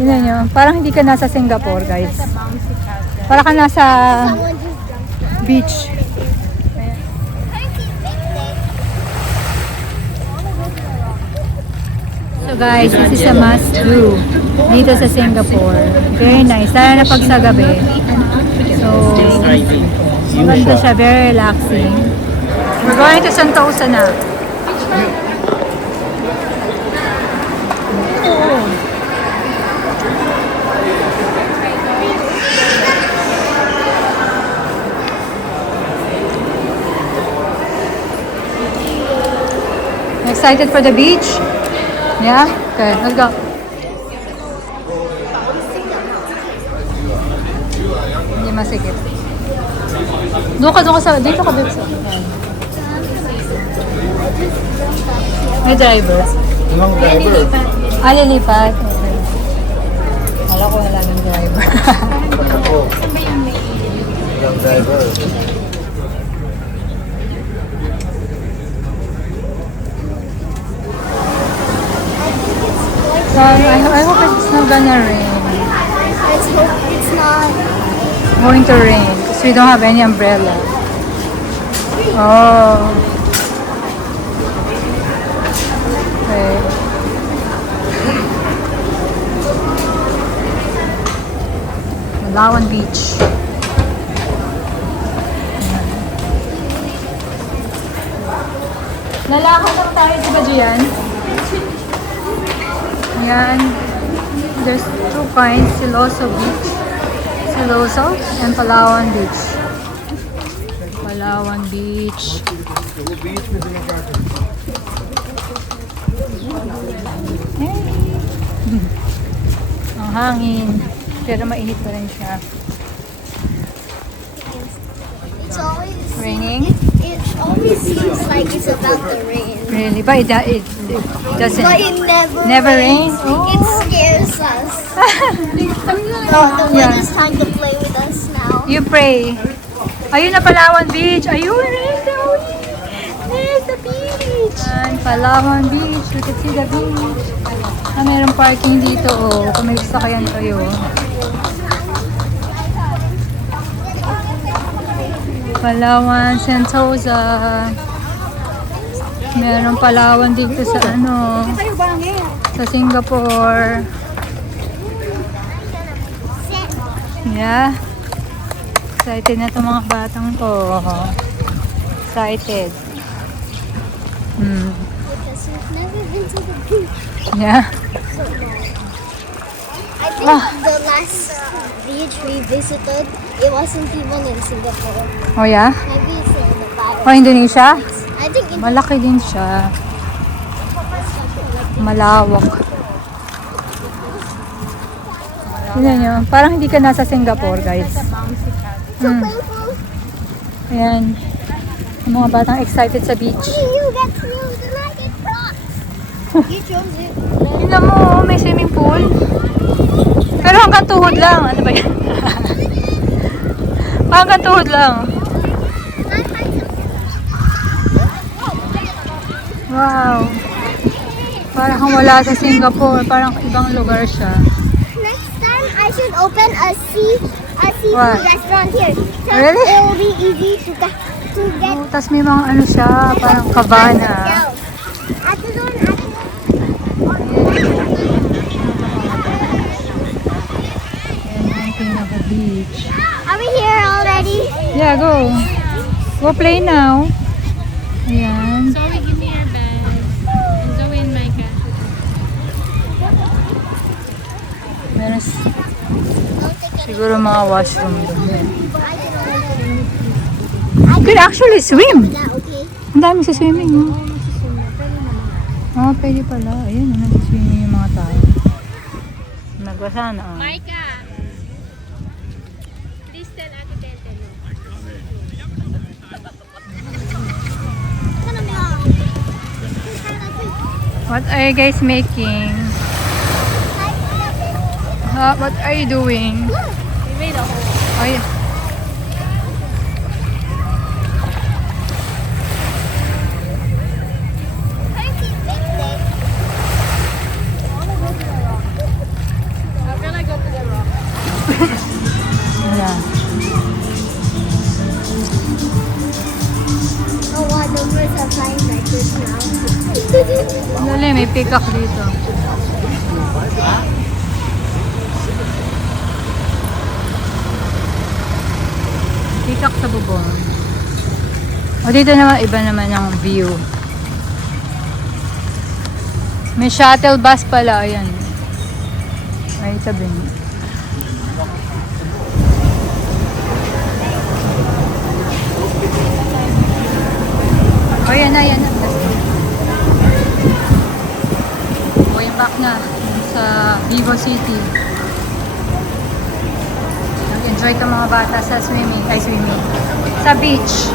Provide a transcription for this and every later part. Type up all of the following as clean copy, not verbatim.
Tignan nyo, parang hindi ka nasa Singapore, guys. Parang ka nasa beach. So guys, this is a must do dito sa Singapore. Very nice. Lalo na pag sa gabi. So, maganda siya. Very relaxing. We're going to Sentosa na. Excited for the beach? Yeah? Okay, let's go. Hindi masigit. Doon ka sa, dito ka dito sa. May driver. Walang driver. Ah, lilipat. Okay. Kala ko wala ng driver. Ako. Walang driver. So, I hope it's not gonna rain. Let's hope it's not. Going to rain because we don't have any umbrella. Oh. Okay. Palawan Beach. Ayan. Lalakad lang tayo sa Bajian. Ayan. There's two kinds, Siloso Beach. Siloso and Palawan Beach. Palawan Beach. Hey. Ang hangin. Pero mainit pa rin siya. It's always Raining? it always seems like it's about to rain. Really? But it doesn't. But it Never rains? It scares us. The wind is trying to play with us now. You pray. Ayun na Palawan Beach. Ayun, there's the beach. And Palawan Beach. You can see the beach. Ah, mayroong parking dito. Oh. Kung may sasakyan kayo. Palawan, Sentosa. Merong Palawan dito sa ano. Sa Singapore. Yeah. Excited na itong mga batang to. Excited. Because we've never been to the beach Yeah. so long. I think the last beach we visited, it wasn't even in Singapore. Oh yeah? Maybe it's in the Bali. Oh, Indonesia? I think in Malaki din siya. Malawak. Tignan nyo. Parang hindi ka nasa Singapore, guys. Ayan. Yung mga batang excited sa beach. You get through the light rock. You chose it. Tignan mo, may swimming pool. Pero hanggang tuhod lang. Ano ba yan? Hanggang tuhod lang. Wow. Parang wala sa Singapore. Parang ibang lugar siya. Next time, I should open a seafood What? restaurant here. So Really? it will be easy to get. Oh, tapos may mga ano siya, parang cabana. Ate doon, ate doon. Ayan yung pinaka-beach. Are we here already? Yeah, go. Go play now. Ayan. Zoe, give me your bag. Zoe and Micah. Meron siguro mga washroom doon. You could actually swim. Yeah, okay. Ang dami sa swimming. Oh, pwede pala. Ayan, nag-swimming yung mga tao. Nagwasa na. Micah! Please tell Ate Tete. What are you guys making? What are you doing? We made a hole. Oh, yeah. peacock dito. Peacock sa bubong. O dito naman, iba naman ang view. May shuttle bus pala, ayan. May tabi niya. O yan na, yan na. Going back na sa Vivo City. Nag-enjoy ka mga bata sa swimming. Sa beach.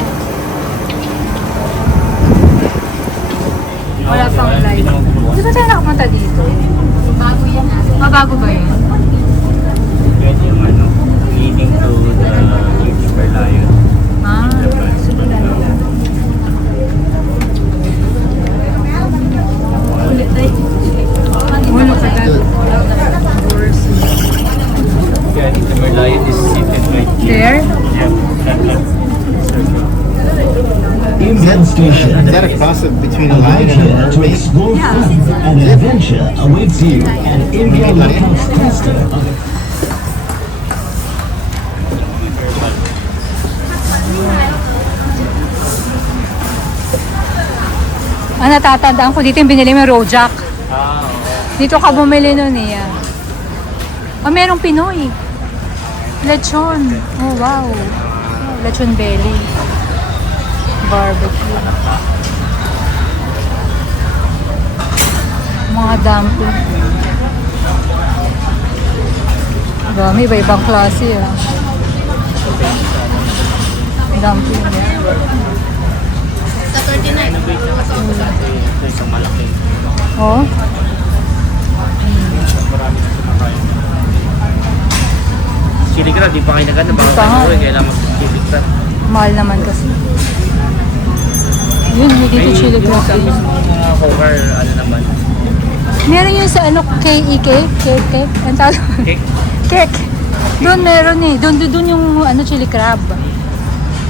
Wala pang light. Di ba tayo nakapunta dito? Bago yan ah. Bago ba yun? Yan yung ano, leading to the Beauty Lion. Ah. Wala pa tayo. Yeah, the Merlion is seated right There? Yeah, that left. Inland Station. Is that a cross between a lion and a Arrive here to mermaid? explore fun and adventure awaits you at India Lighthouse Cluster. Ah, natatandaan ko dito yung binili mo rojak. Ah, Dito ka bumili nun eh. Ah, merong Pinoy. Lechon. Oh, wow. Oh, lechon belly. Barbecue. Mga dumpling. Dami, iba-ibang klase ah. Dumpling. Sa 39. ito isang malaki. Oh, Marami na kumakain. Chili crab, di pa kayo naganda. Di pa Baka nga. kayo kailangan mag-chili crab. mahal naman kasi. Yun, may dito chili yung sa crab. mismong mga cover, ano naman. Meron yun sa ano, KEK? Cake? Ang tawag? Cake. Cake. Doon meron eh. Doon yung ano, chili crab.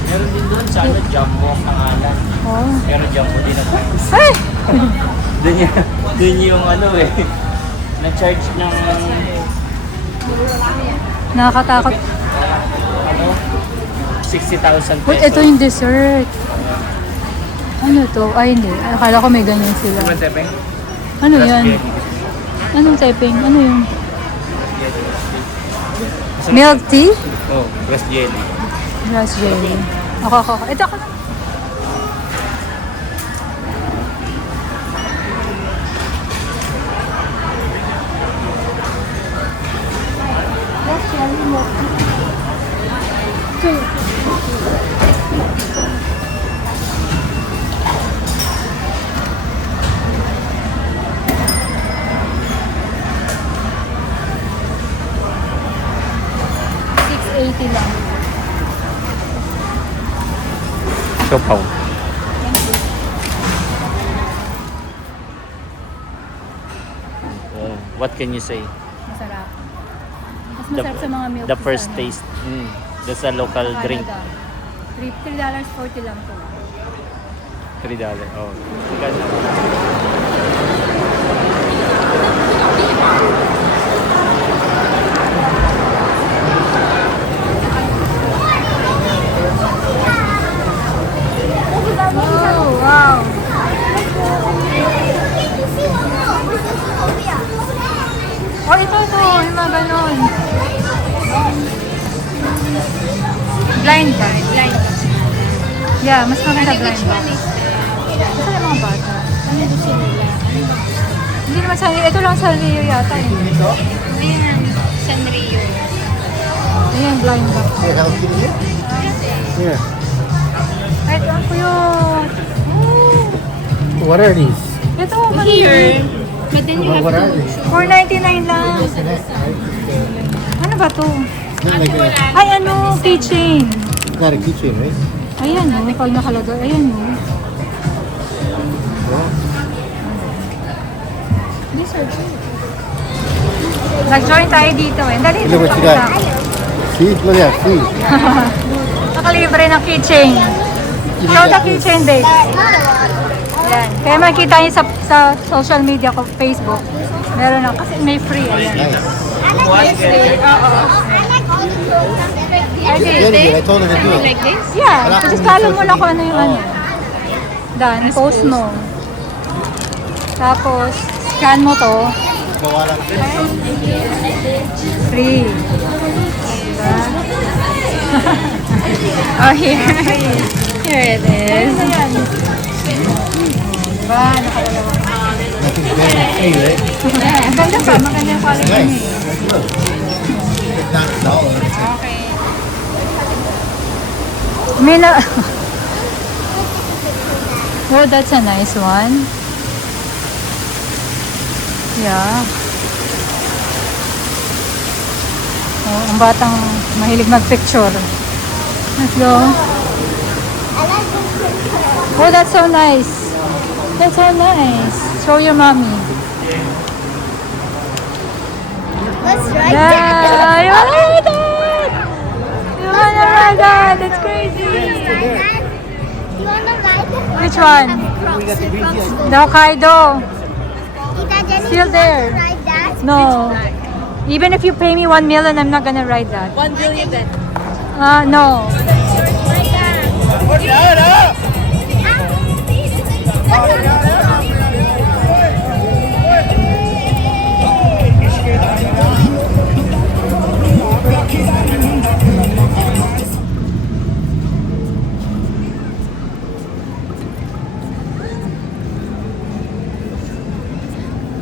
Meron din doon sa ano, Jumbo, pangalan. Oh. Pero Jumbo din ako. Ay! Doon yung ano eh. Na-charge ng Nakakatakot. ano, 60,000 pesos. Wait, ito yung dessert. Ano to? Ay, hindi. Akala ko may ganyan sila. Diba, Tepe? Ano Plus yan? jelly. Anong typing? Ano yun? Masarap. Milk tea? Oh, plus jelly. Raspberry. Ako. Ito ako. Raspberry milk tea. $6.80 lang. Siopaw. Oh, what can you say? Masarap. Mas masarap sa mga milk The tea first sa ano, taste. That's a local Canada. drink. $3.40 lang to. $3. Oh. Maganda. Oh, wow. Oh, ito. Yung mga ganon. Blind ba? Blind. Yeah, mas maganda blind ba? One is Ito yung mga bata. ano gusto nila? Hindi naman sa ito lang sa Rio yata. Eh. Ayan, Sanrio. Ayan, blind ba? Yeah. Ay, ito ako yun. What are these? Ito, Here, but then you have What are to... these? $4.99 lang. Ano ba to? Like a, Ay, ano? Keychain. not a keychain, right? Ayan, no? Pag nakalagay. Ayan, no? These are good. Nag-join tayo dito eh. Dali, Look what you pakita. got. See? Look at that. See? Nakalibre ng keychain. Show the keychain, babe. Yan. Kaya makikita niyo sa social media ko, Facebook. Meron na kasi may free. Ayan. I like this. I like all the clothes. I told her to do it. Like this? Yeah. Just follow mo lang kung ano yung ano. Done. Post mo. Tapos, scan mo to. Free. Diba? Oh, here. Here it is. Ano yan? Diba? Nakadalawa. Ang ganda pa. Maganda yung quality niya eh. Okay. May na... Oh, that's a nice one. Yeah. Oh, ang batang mahilig mag-picture. Let's go. I like this picture. Oh, that's so nice. That's so nice. Show your mommy. Let's ride Yeah, that. you wanna ride that? You wanna ride that? That's crazy. You wanna ride that? Which one? Crocs. The Crocs go. The Hokkaido. Tita Jenny, Still you there. wanna ride that? No. Even if you pay me 1 million, I'm not gonna ride that. 1 billion then. No.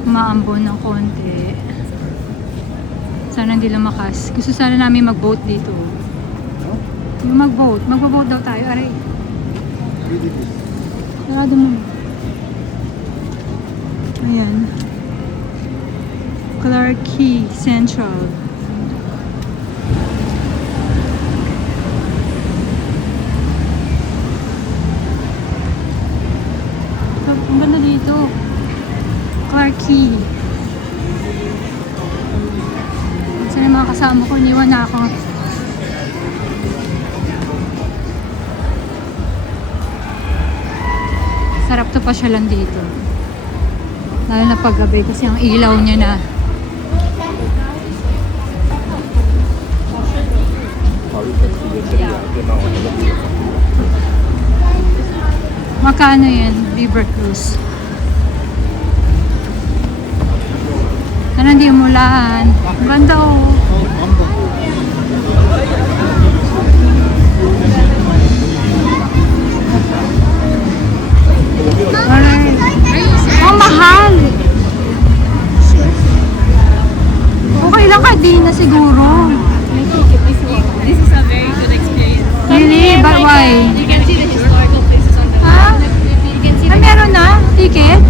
Maambon ng konti. Sana hindi lumakas. Gusto sana namin mag-boat dito. Yung mag-boat. Mag-boat daw tayo. Aray. Sarado mo. Ayan. Clark Quay Central. Ang ganda dito. Clark Quay. Saan yung mga kasama ko? Iniwan na ako. Sarap to pasyalan dito. Lalo na paggabi kasi ang ilaw niya na. Makano yan? River Cruise. Sana hindi umulan. Ang ganda oh. Ang mahal. Okay lang ka, di na siguro. This is a very good experience. Really? But why? You can see the historical places on the Ah? You can see Ay, meron na? Ticket?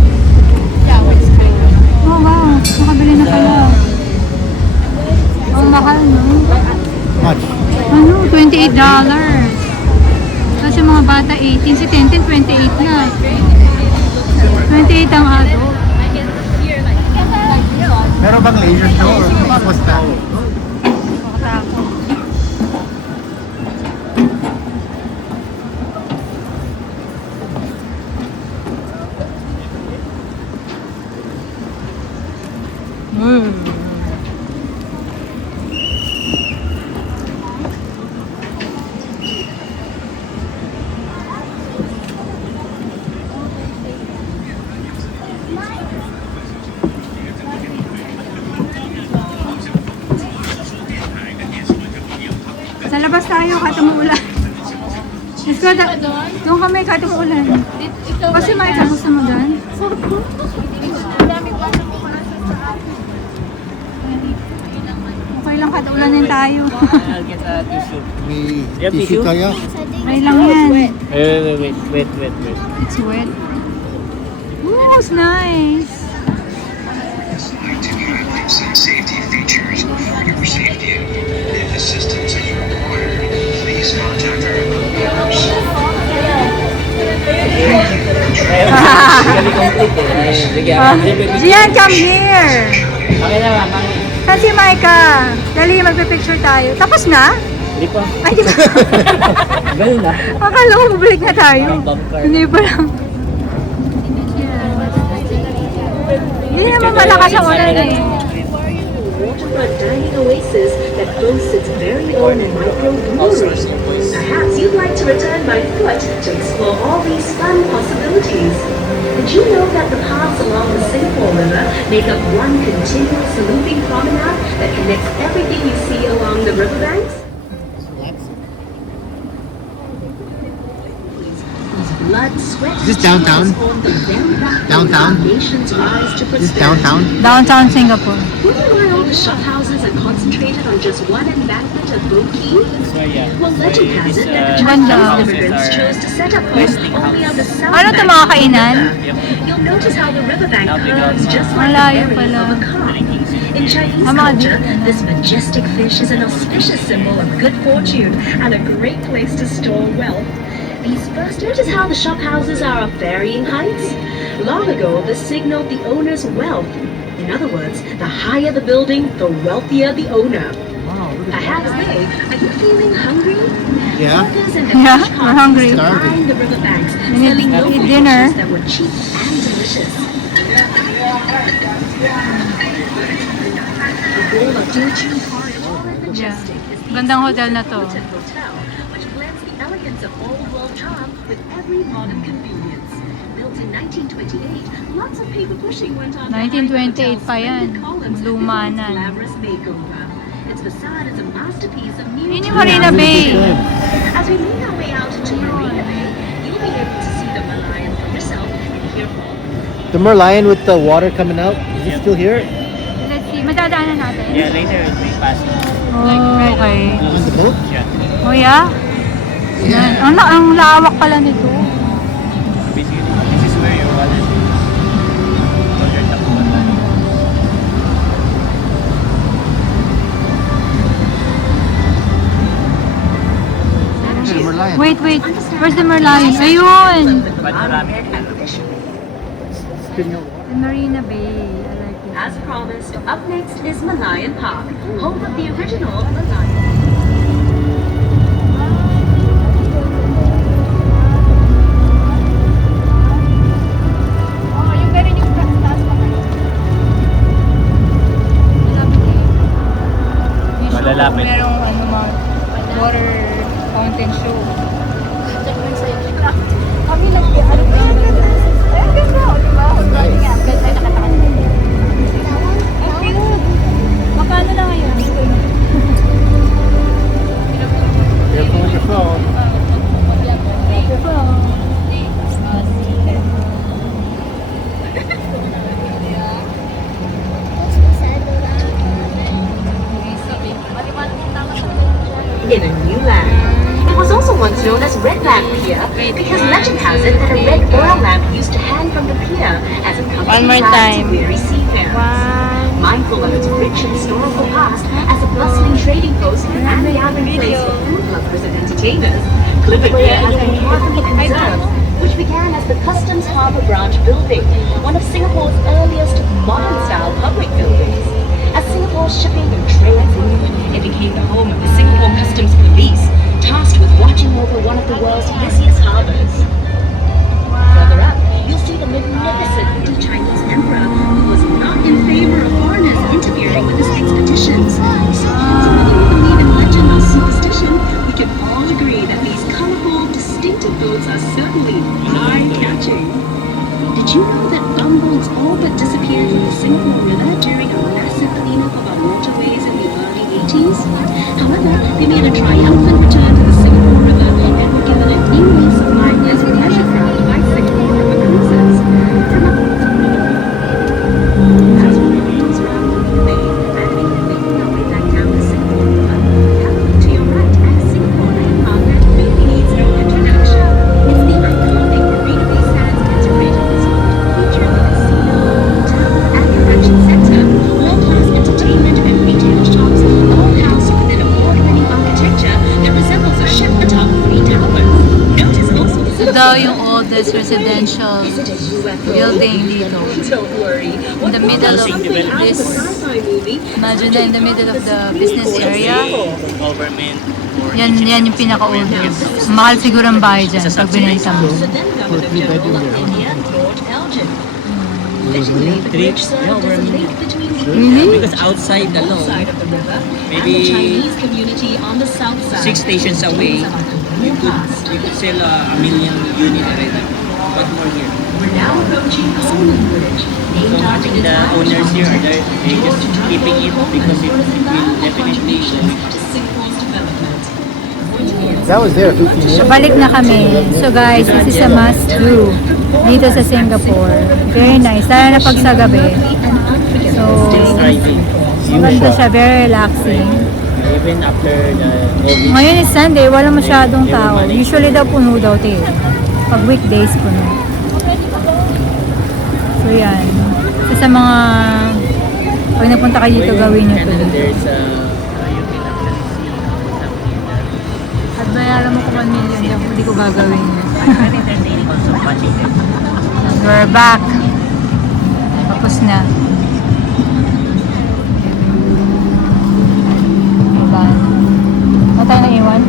yeah, what's going on. Oh, wow. Nakabili na pala. Ang mahal, no? Much. Ano? $28. Tapos yung mga bata, 18. Si Tenten, 28 na. 28 ang adult. I can hear like Meron bang laser show or what's that? Nakatakot. Sa labas tayo, kahit umuulan. Let's go, doon kami kahit umuulan. Kasi may gusto mo dyan? Okay lang, kahit ulanin tayo. I'll get a tissue. May Yeah, tissue tissue? kaya? May lang yan. Wait. It's wet. Ooh, it's nice. Lights and safety features for your safety. If assistance is required, please contact our members. Gian, come here. Okay na, mami. Saan si Micah? Dali, magpe-picture tayo. Tapos na? Hindi pa. Ay, di ba? Ganun na. Akala ko bumalik na tayo. Hindi pa lang. Hindi naman malakas ang ulan eh. Waterfront dining oasis that boasts its very own microbrewery. Perhaps you'd like to return by foot to explore all these fun possibilities. Did you know that the paths along the Singapore River make up one continuous looping promenade that connects everything you see along the riverbanks? Blood, sweat, Is this downtown? tears form the bedrock Downtown? of nation's rise to This is prosperity. downtown? Downtown Singapore. Wonder why all the shop houses are concentrated on just one embankment of Boat Quay? So yeah. Well, legend has it that the Ganda. Chinese immigrants chose to set up home only on the south Ano to bank mga of the kainan? river. You'll notice how the riverbank Now curves just like Malayo the belly pala. of a car. In Chinese Ang mga culture, dito. this majestic fish is an auspicious symbol of good fortune and a great place to store wealth. These first, notice how the shop houses are of varying heights? Long ago, this signaled the owner's wealth. In other words, the higher the building, the wealthier the owner. Perhaps they, are you feeling hungry? Yeah. Workers in the Yeah, fish we're carts hungry. lined the riverbanks, We need selling to local eat dinner. dishes that were cheap and delicious. The bowl of Teochew porridge, all and majestic, is the Gandang hotel na to. Hilton Hotel, which blends the elegance of old world charm with every modern convenience. Built in 1928, lots of paper pushing went on. behind the 1928 hotel's pa yan. splendid columns Luma before its na. glamorous makeover. Its facade is a masterpiece of new Yun yung Marina Bay. As we make our way out to Marina Bay, you'll be able to see the Malayan for yourself and hear all. The Merlion with the water coming out, is it still here? Let's see. Madadaanan natin. Yeah, later it will be passing. Oh, okay. On the boat? Yeah. Oh, yeah? Yan. Ang lawak pala nito. Basically, this is where your wallet is. So you're tapuan na. The Merlion. Wait. Where's the Merlion? Ayun! But marami And fishing. The Marina Bay. I like it. As promised, up next is Malayan Park, home of the original Malayan. Malalapit. Merong mga water fountain show. Kami lang, ano ba yung ganda? Ay, ganda, di ba? Ay, nakatakan. Okay, magkano na ngayon? Careful with your phone. In a new land. It was also once known as Red Lamp Pier because legend has it that a red oil lamp used to hang from the pier as a One more comforting guide to time. weary seafarers. Mindful of its rich historical past as a bustling trading post and gathering place for food lovers and entertainers, Clifford Pier has been carefully conserved, which began as the Customs Harbour Branch building, one of Singapore's earliest modern-style public buildings. As Singapore's shipping and trade boomed, it became the home of the Singapore Customs Police, tasked with watching over one of the world's busiest harbours. Further up, you'll see the magnificent new Chinese emperor, who was not in favor of foreigners interfering with his expeditions. So, whether you believe in legend or superstition, we can all agree that these colorful, distinctive boats are certainly eye-catching. Did you know that bumboats all but disappeared from the Singapore River during a massive cleanup of our waterways in the early 80s? However, they made a triumphant return to the Singapore River and were given a new lease of life as pleasure craft by Singapore River Cruises. As we cruise around the bay, and making our way back down the Singapore River, come to your right at Singapore Marine Park that really needs no introduction. It's the iconic Marina Bay Sands integrated resort featuring a casino, hotel, and convention center, world-class entertainment and retail shops, all housed within award-winning architecture that resembles a ship atop 3 towers. Notice also Ito daw yung oldest residential building dito. Don't worry. In the middle of Something out of a this, sci-fi movie. imagine na in the middle of the business area. Government or Yan yung pinaka-oldest. Mahal siguro ang bahay dyan pag binenta mo. The then Governor General of India, George Elgin. fishing lake Three? which Yeah, served we're as a in link it. between Korea Really? Because outside and the alone, side of the river and the maybe Chinese community on the south side. 6 stations away, you could sell a million unit already. What more here? We're now approaching Holman Bridge, named So I after think the the founding owners here are there, architect they just George W. keeping it Holman because it for his will invaluable definitely contributions to Singapore development. That was there 15 years So, balik na kami. So guys, this is a must do dito sa Singapore. Very nice. Lalo na pag sa gabi. So, still thriving. maganda siya. Very relaxing. Even after the COVID. Ngayon is Sunday, wala masyadong tao. Usually daw puno daw ito eh. Pag weekdays puno. So yan. So sa mga pag napunta kayo dito gawin nyo ito. Canada, there's At bayaran mo kung 1 million, hindi ko gagawin. entertaining also watching them. We're back. Tapos na. Diba? Ano tayo naiwan?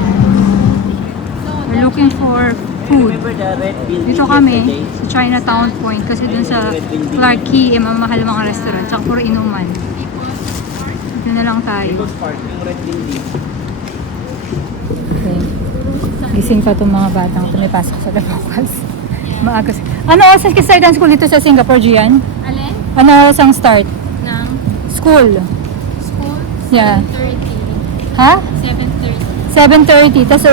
We're looking for food. Remember the red building Dito kami yesterday? sa Chinatown Point kasi dun sa Clark Quay, mamahal mga restaurant. Tsaka puro inuman. Dito na lang tayo. People's Park, yung red building. Okay. Gising pa itong mga batang ito. May pasok sa bukas. Maaga. Ano oras ang start ang school dito sa Singapore, Gian? Alin? Ano oras ang start? Ng School. school? Yeah. 7:30. Ha? 7:30. 7:30. Tapos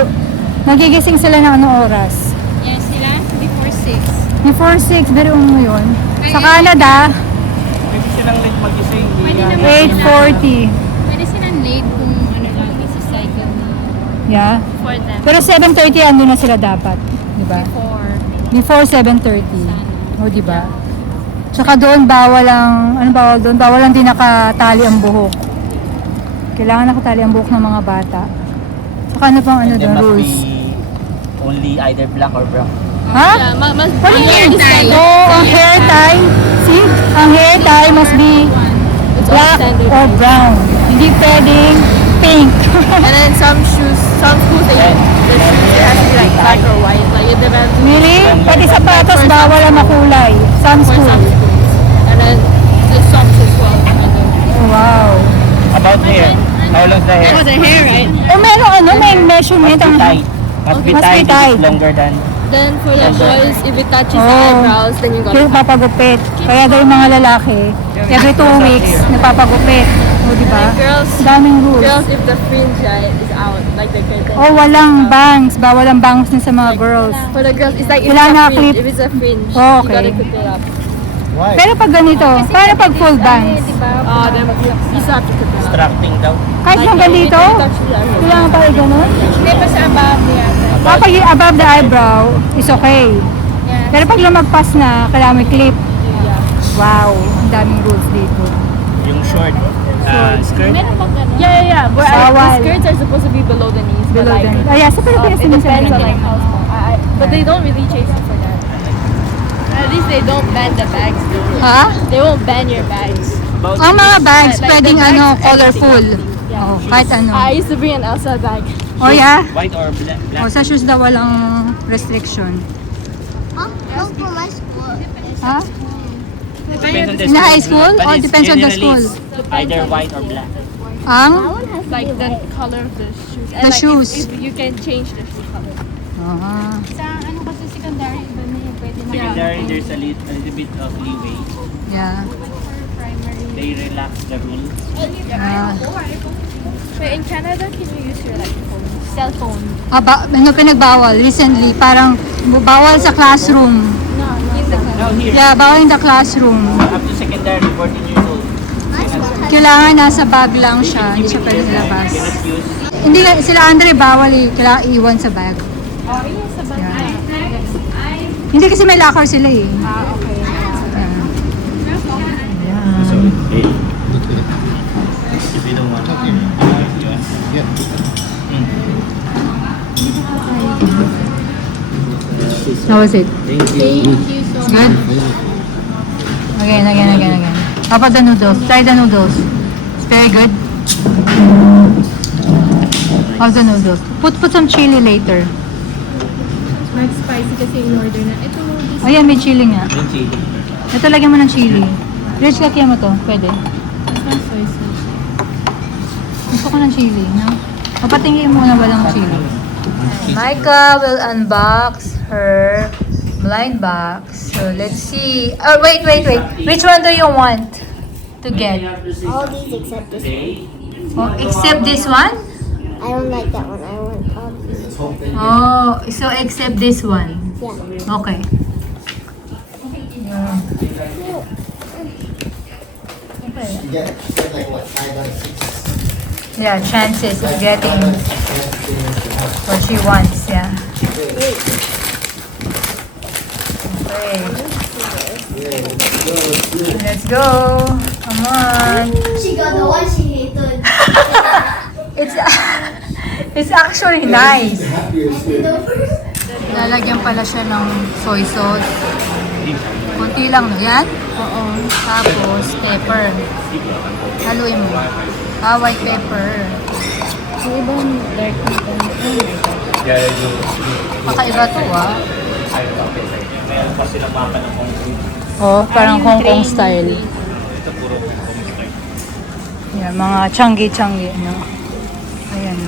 nagigising sila ng anong oras? Yes, sila? Before 6. Before 6, pero mo yun. Sa Canada, Pwede silang late mag-ising. Pwede naman 8:40. Pwede silang late kung ano lang, isa-cycle na Yeah. for them. Pero 7:30 ando na sila dapat, 'di ba? Before 7:30. O, di ba? Tsaka doon bawal ang ano bawal doon? Bawal ang di nakatali ang buhok. Kailangan nakatali ang buhok ng mga bata. Tsaka ano pang ano There doon must rules? be only either black or brown. Ha? Mas What do you mean? Oh, ang hair tie. See? Ang hair tie must be black or brown. Hindi pwedeng pink. And then some schools, the shoes, they have to be like black or white. Like it depends Really? Pati sapatos bawal ang makulay. Some for school. some schools. And then the socks as well. Oh, wow. About hair. How long's the hair? Oh, the hair, right? Oh, meron ano, may measurement Must be ang tight. Must be Must be tight. tight. It's longer than. Then for the boys, if it touches the Oh. eyebrows, then you got Kaya papagupit. Kaya daw yung mga lalaki, every 2 weeks, napapagupit. O, di ba? girls, Daming rules. girls if the fringe right, is out, like the curtain. Oh, walang bangs. Bawal ang bangs din sa mga girls. For the girls, it's like if Kailangan it's a naka-clip. fringe. If it's a fringe, Oh, you okay. gotta clip it up. Why? Pero pag ganito, paano pag full bangs? Then you still have to clip it up. Distracting daw. Kahit hanggang dito, If it touches the eyebrow. kailangan pa i-ganon? Hindi pa sa above the eyebrow. Kapag yung above the eyebrow, is okay. Yeah. Pero pag lumagpas na, kailangan may clip. Wow, ang daming rules dito. Yung short skirt. Yeah. But Bawal. the skirts are supposed to be below the knees. but Below like, the Ay, sa Pilipinas it din depends on like minsan. how small. But they don't really chase you for that. At least they don't ban the bags. Ha? They won't ban your bags. About Ang mga bags, Like, pwedeng the bags, ano, everything. colorful. Oh, kahit ano. I used to bring an Elsa bag. Oh, yeah? white or black. O, sa shoes daw walang restriction. Huh? No, for my school. Ha? Depends on the In high school? But Or it's depends on the generally school? Either white or black. Ang? Like the color of the shoes. And The like shoes. If you can change the shoe color. Ah. Sa ano kasi secondary, iba na yung pwede na. Secondary, there's a little bit of leeway. Yeah. They relax the rules. Ah. But in Canada, can you use your like phone? Cell phone. Ano pinagbawal recently? Parang bawal sa classroom. Now here, Yeah, bawal in the classroom. up to secondary, 14 years old. Kailangan nasa bag lang siya. Hindi siya pwede labas. Cannot use. Hindi sila Andre bawal eh. Kailangan iwan sa bag. Yeah. Hindi kasi may locker sila eh. Okay. So, hey. If you don't want to, Yeah. How was it? Thank you. Good? Again. How about the noodles? Try the noodles. It's very good. How's the noodles? Put some chili later. Mag-spicy kasi in order na. Ito, Oh yeah, may chili nga. Thank you. Ito, lagyan mo ng chili. Rich, lagyan mo to. Pwede. Gusto ko ng chili, no? Papatingin muna ba ng chili? Micah will unbox her blind box. So, let's see. Oh, wait. Which one do you want to get? All these except this one. Oh, except this one? I don't like that one. I want all these. Oh, so except this one. Yeah. Okay. Yeah, chances of getting what she wants, yeah. Okay. Let's go. Come on. She got the one she hated. It's actually nice. Lalagyan pala siya ng soy sauce. Kunti lang, no? Yan? Oo. Tapos, pepper. Haluin mo. White pepper. Kakaiba to, ah. Meron pa silang mapa ng Hong Kong. Oh, parang Hong Kong style. Ito puro Hong Kong style. Yan, mga changi-changi, no? Ayan.